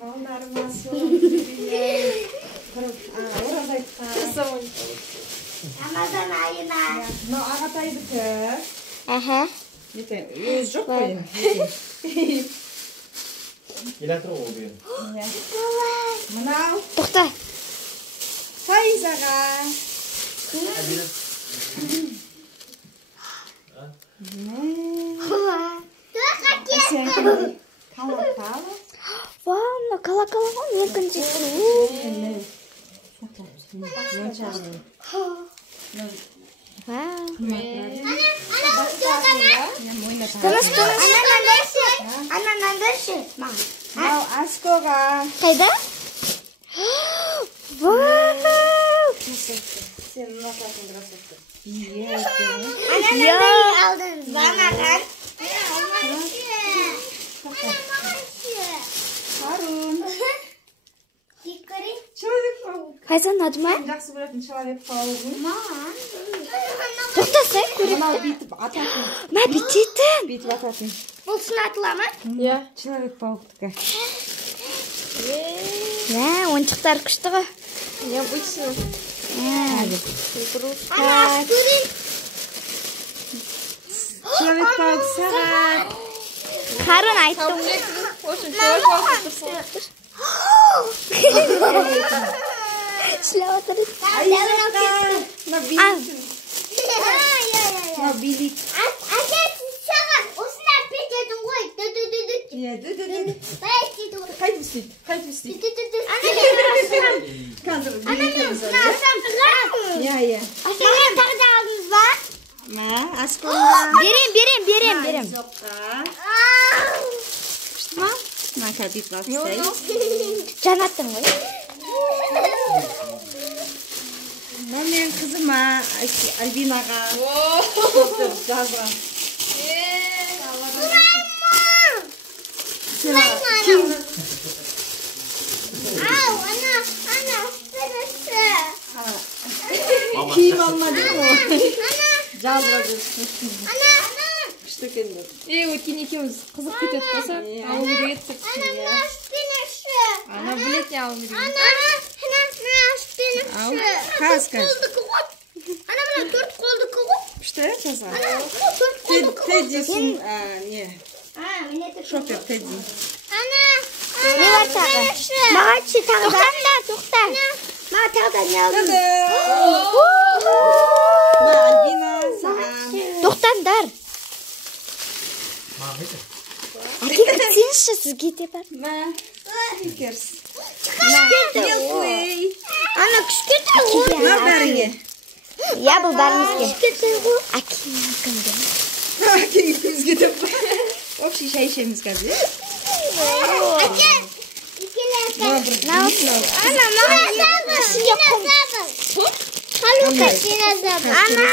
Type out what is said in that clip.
Ballarım nasıl? Orada aytқан. Ramazan ayına. Mынау Ағатайдікі. Аха. Ертең өзі жоқ қой енді. Келатыр ғой ол деген. Мынау Тоқта. Файыз аға. Сен кала-кала. Вау, мына кала-кала ғой, мен күнде. Вау. Ана дальше. Мынау Аскоға. Қайда? Вау. Сен мына қатын кроссовка. Ана алдın. Bana kan. Harun. Dikari. Человек-паук. Қайсан адыма? Жақсы көретін Человек-паугын. Тоқтаса, көріп. Мынау бүйтіп ататын. Ма бүйтетін. Бүйтіп ататын. Бұл сынатыла ма? Иә. Человек-пауктікі. Ойыншықтар күшті ғой. Необычно. Ана сурин. Человек-паук сағат. Харун айттым. Очень человек-паук. Шілі отырып. Мынау билік. Әке саған осындай пететін ғой. Иә, ді-ді-ді. Бәйттейді ғой. Қайтып істейді? Ана мен ашам. Қазір Ана мен билікеміз ашам. Иә, иә. Маған тағы да алдыңыз ба? Ма, Аскоға. Берем. Жоққа. Күшті ма? Мына кәбит бастай. Жанаттың ғой. Мына мен қызыма Альбинаға. Тоқтыр жазған. Ау, ана, спинасы. Киім алмады ғой. Ана, Жазға жүрсін. ана. Күшті екен деп. Өткен екеуміз қызық кетеді болса, ауыл кетсек. Ана, спинасы. Ана білет не ауыл Ана, Ау, спинасы. қазір. Қолдыкі ғой. Ана, мына төрт қолдыкі ғой. Күшті жазған. Ана, төрт қолдыкі ғой. Теддисін, не, шопер Тедди. Ана, Не бар тағы? Маған ше тағы да. Тоқта. Маған тағы да не алдың? Мына Альбина саған. Тоқтаңдар. Әке күтсеңізші, сізге де бар. Ма, Фикерс. Ана, кішкентай ғой. Мына бәріңе. Иә, бұл бәрімізге. Кішкентай ғой. Әке мүмкінді. Бізге деп ба? Общий шай ішеміз қазір. Әке, Ана, маған Халука, сені забыл. Ана.